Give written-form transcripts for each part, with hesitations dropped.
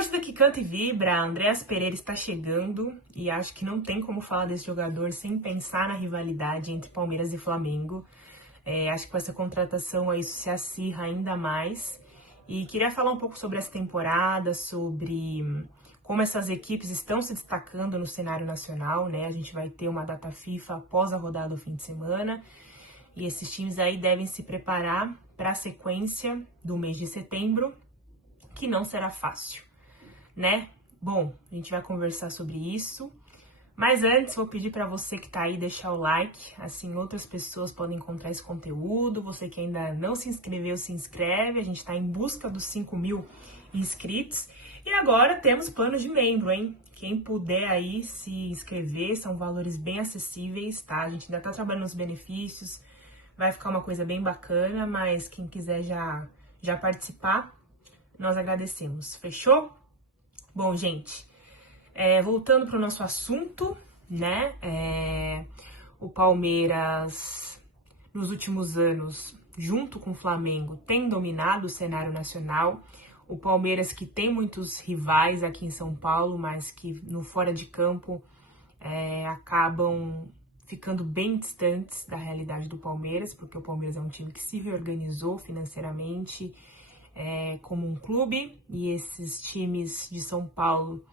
torcida que canta e vibra, Andreas Pereira está chegando e acho que não tem como falar desse jogador sem pensar na rivalidade entre Palmeiras e Flamengo. Acho que com essa contratação isso se acirra ainda mais. E queria falar um pouco sobre essa temporada, sobre como essas equipes estão se destacando no cenário nacional, né? A gente vai ter uma data FIFA após a rodada do fim de semana e esses times aí devem se preparar para a sequência do mês de setembro, que não será fácil, né? Bom, a gente vai conversar sobre isso. Mas antes, vou pedir para você que tá aí deixar o like, assim outras pessoas podem encontrar esse conteúdo. Você que ainda não se inscreveu, se inscreve. A gente tá em busca dos 5.000 inscritos. E agora temos plano de membro, hein? Quem puder aí se inscrever, são valores bem acessíveis, tá? A gente ainda tá trabalhando nos benefícios, vai ficar uma coisa bem bacana, mas quem quiser já participar, nós agradecemos. Fechou? Bom, gente, voltando para o nosso assunto, né? O Palmeiras, nos últimos anos, junto com o Flamengo, tem dominado o cenário nacional. O Palmeiras, que tem muitos rivais aqui em São Paulo, mas que no fora de campo acabam ficando bem distantes da realidade do Palmeiras, porque o Palmeiras é um time que se reorganizou financeiramente como um clube, e esses times de São Paulo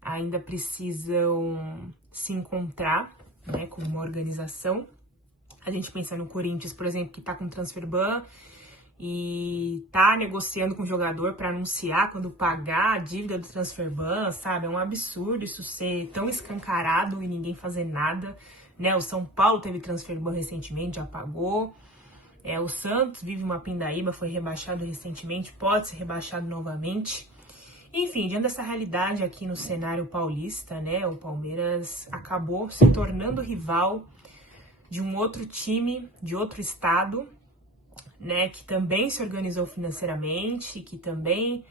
ainda precisam se encontrar, né, como uma organização. A gente pensa no Corinthians, por exemplo, que tá com transfer ban e tá negociando com o jogador para anunciar quando pagar a dívida do transfer ban, sabe? É um absurdo isso ser tão escancarado e ninguém fazer nada, né? O São Paulo teve transfer ban recentemente, já pagou. O Santos vive uma pindaíba, foi rebaixado recentemente, pode ser rebaixado novamente. Enfim, diante dessa realidade aqui no cenário paulista, né, o Palmeiras acabou se tornando rival de um outro time, de outro estado, né, que também se organizou financeiramente, que também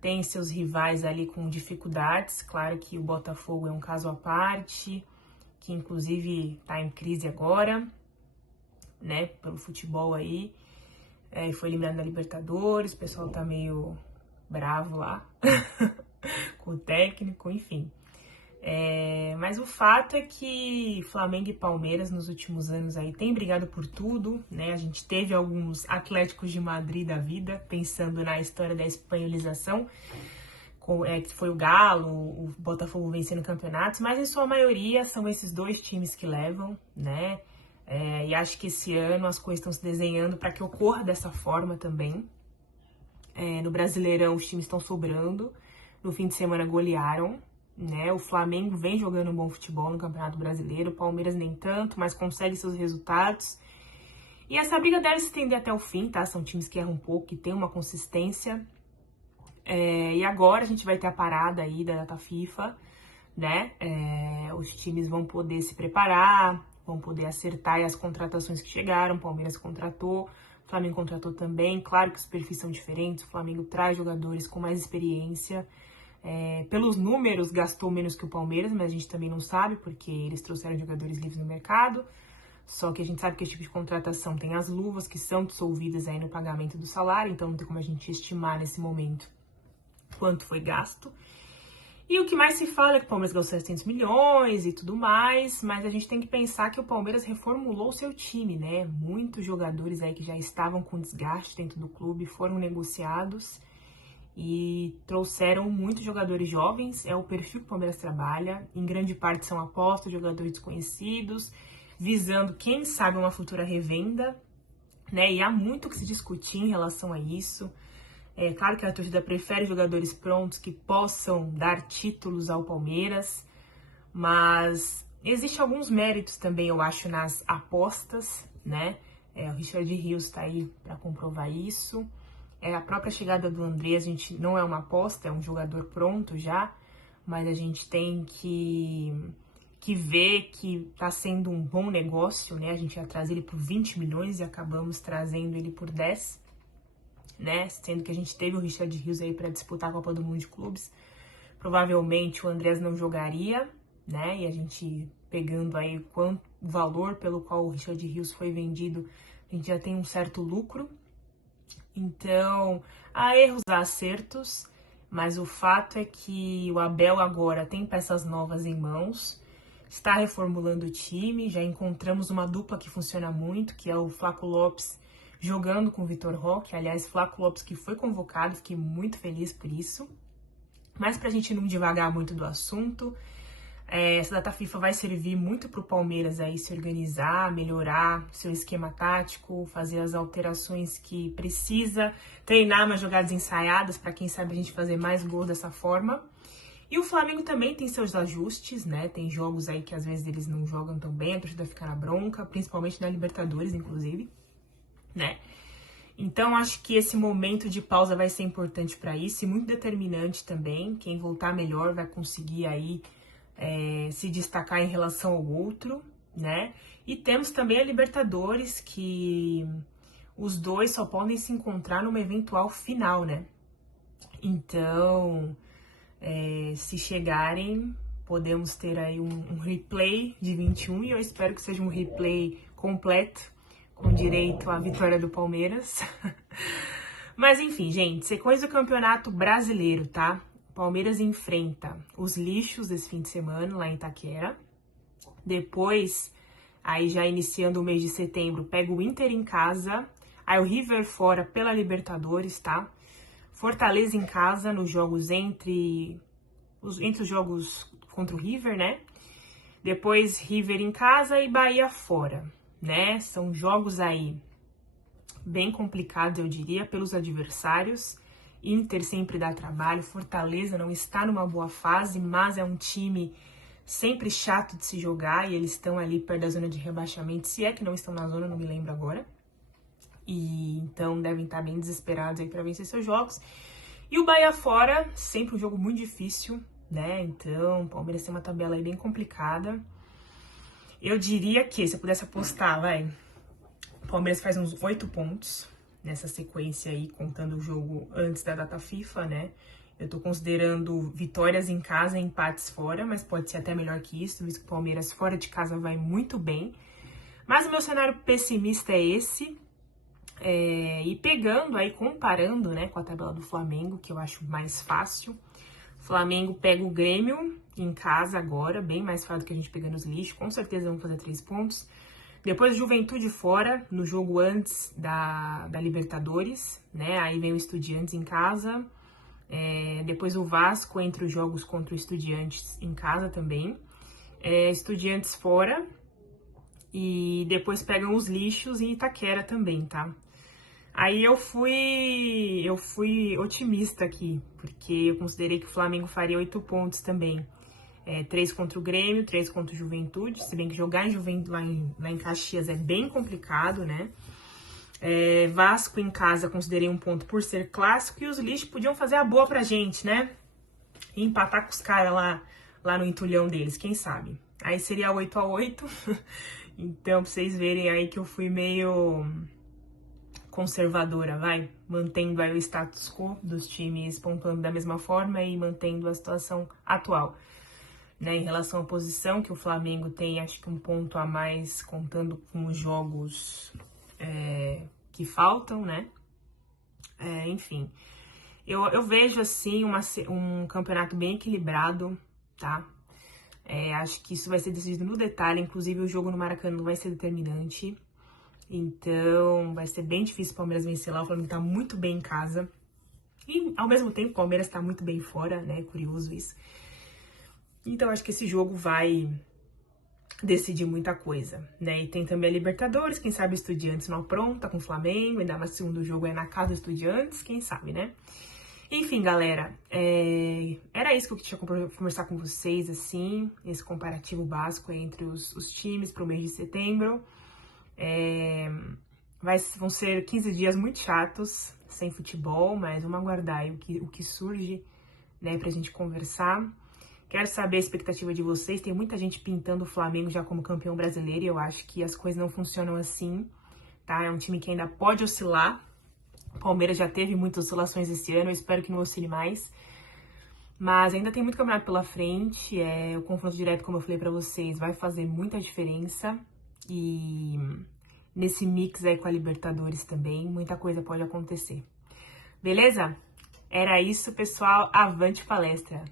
tem seus rivais ali com dificuldades. Claro que o Botafogo é um caso à parte, que inclusive está em crise agora, né, pelo futebol aí, foi eliminado da Libertadores, o pessoal tá meio bravo lá com o técnico, enfim. Mas o fato é que Flamengo e Palmeiras nos últimos anos aí têm brigado por tudo, né? A gente teve alguns Atléticos de Madrid da vida, pensando na história da espanholização, que foi o Galo, o Botafogo vencendo campeonatos, mas em sua maioria são esses dois times que levam, né? E acho que esse ano as coisas estão se desenhando para que ocorra dessa forma também. No Brasileirão os times estão sobrando, no fim de semana golearam, né? O Flamengo vem jogando um bom futebol no Campeonato Brasileiro, o Palmeiras nem tanto, mas consegue seus resultados. E essa briga deve se estender até o fim, tá? São times que erram um pouco, que tem uma consistência. E agora a gente vai ter a parada aí da data FIFA, né? Os times vão poder se preparar, vão poder acertar aí as contratações que chegaram. O Palmeiras contratou, o Flamengo contratou também. Claro que os perfis são diferentes, o Flamengo traz jogadores com mais experiência. Pelos números, gastou menos que o Palmeiras, mas a gente também não sabe, porque eles trouxeram jogadores livres no mercado. Só que a gente sabe que esse tipo de contratação tem as luvas que são dissolvidas aí no pagamento do salário, então não tem como a gente estimar nesse momento quanto foi gasto. E o que mais se fala é que o Palmeiras ganhou 700 milhões e tudo mais, mas a gente tem que pensar que o Palmeiras reformulou o seu time, né? Muitos jogadores aí que já estavam com desgaste dentro do clube foram negociados e trouxeram muitos jogadores jovens. É o perfil que o Palmeiras trabalha, em grande parte são apostas, jogadores desconhecidos, visando, quem sabe, uma futura revenda, né? E há muito que se discutir em relação a isso. Claro que a torcida prefere jogadores prontos que possam dar títulos ao Palmeiras, mas existem alguns méritos também, eu acho, nas apostas, né? O Richard Rios está aí para comprovar isso. A própria chegada do André, a gente não é uma aposta, é um jogador pronto já, mas a gente tem que ver que está sendo um bom negócio, né? A gente ia trazer ele por 20 milhões e acabamos trazendo ele por 10, né? Sendo que a gente teve o Richard Rios aí para disputar a Copa do Mundo de Clubes. Provavelmente o Andrés não jogaria, né? E a gente pegando aí o valor pelo qual o Richard Rios foi vendido, a gente já tem um certo lucro. Então, há erros, há acertos, mas o fato é que o Abel agora tem peças novas em mãos, está reformulando o time, já encontramos uma dupla que funciona muito, que é o Flaco Lopes jogando com o Vitor Roque. Aliás, Flaco Lopes que foi convocado, fiquei muito feliz por isso. Mas pra gente não divagar muito do assunto, essa data FIFA vai servir muito pro Palmeiras aí se organizar, melhorar seu esquema tático, fazer as alterações que precisa, treinar umas jogadas ensaiadas para quem sabe a gente fazer mais gols dessa forma. E o Flamengo também tem seus ajustes, né? Tem jogos aí que às vezes eles não jogam tão bem, a torcida fica na bronca, principalmente na Libertadores, inclusive, né? Então, acho que esse momento de pausa vai ser importante para isso e muito determinante também. Quem voltar melhor vai conseguir aí se destacar em relação ao outro, né? E temos também a Libertadores, que os dois só podem se encontrar numa eventual final, né? Então, se chegarem, podemos ter aí um replay de 21 e eu espero que seja um replay completo, com direito à vitória do Palmeiras. Mas enfim, gente, sequência do Campeonato Brasileiro, tá? Palmeiras enfrenta os lixos esse fim de semana lá em Itaquera. Depois, aí já iniciando o mês de setembro, pega o Inter em casa. Aí o River fora pela Libertadores, tá? Fortaleza em casa nos jogos entre os jogos contra o River, né? Depois River em casa e Bahia fora, né? São jogos aí bem complicados, eu diria, pelos adversários. Inter sempre dá trabalho, Fortaleza não está numa boa fase, mas é um time sempre chato de se jogar e eles estão ali perto da zona de rebaixamento, se é que não estão na zona, não me lembro agora. E então devem estar bem desesperados aí para vencer seus jogos. E o Bahia fora, sempre um jogo muito difícil, né? Então, o Palmeiras tem uma tabela aí bem complicada. Eu diria que, se eu pudesse apostar, o Palmeiras faz uns 8 pontos nessa sequência aí, contando o jogo antes da data FIFA, né? Eu tô considerando vitórias em casa e empates fora, mas pode ser até melhor que isso, visto que o Palmeiras fora de casa vai muito bem. Mas o meu cenário pessimista é esse. E pegando aí, comparando, né, com a tabela do Flamengo, que eu acho mais fácil. O Flamengo pega o Grêmio em casa agora, bem mais fácil do que a gente pegando os lixos. Com certeza vão fazer 3 pontos. Depois Juventude fora, no jogo antes da Libertadores, né? Aí vem o Estudiantes em casa. Depois o Vasco entre os jogos contra o Estudiantes em casa também. Estudiantes fora. E depois pegam os lixos em Itaquera também, tá? Aí eu fui otimista aqui, porque eu considerei que o Flamengo faria 8 pontos também. 3 contra o Grêmio, 3 contra o Juventude, se bem que jogar em Juventude lá em Caxias é bem complicado, né? Vasco em casa considerei 1 ponto por ser clássico e os lixos podiam fazer a boa pra gente, né? E empatar com os caras lá no entulhão deles, quem sabe? Aí seria 8-8, então pra vocês verem aí que eu fui meio conservadora, mantendo aí o status quo dos times pontuando da mesma forma e mantendo a situação atual. Né, em relação à posição, que o Flamengo tem, acho que 1 ponto a mais, contando com os jogos que faltam, né? Enfim, eu vejo, assim, um campeonato bem equilibrado, tá? Acho que isso vai ser decidido no detalhe, inclusive o jogo no Maracanã vai ser determinante. Então, vai ser bem difícil o Palmeiras vencer lá, o Flamengo tá muito bem em casa. E, ao mesmo tempo, o Palmeiras tá muito bem fora, né? Curioso isso. Então, acho que esse jogo vai decidir muita coisa, né? E tem também a Libertadores, quem sabe o Estudiantes não apronta com o Flamengo, ainda mais o segundo jogo na casa do Estudiantes, quem sabe, né? Enfim, galera, era isso que eu tinha que conversar com vocês, assim, esse comparativo básico entre os times pro mês de setembro. Vão ser 15 dias muito chatos, sem futebol, mas vamos aguardar aí o que surge, né, pra gente conversar. Quero saber a expectativa de vocês. Tem muita gente pintando o Flamengo já como campeão brasileiro e eu acho que as coisas não funcionam assim, tá? É um time que ainda pode oscilar. O Palmeiras já teve muitas oscilações esse ano, eu espero que não oscile mais. Mas ainda tem muito campeonato pela frente. O confronto direto, como eu falei pra vocês, vai fazer muita diferença. E nesse mix aí com a Libertadores também, muita coisa pode acontecer. Beleza? Era isso, pessoal. Avante palestra!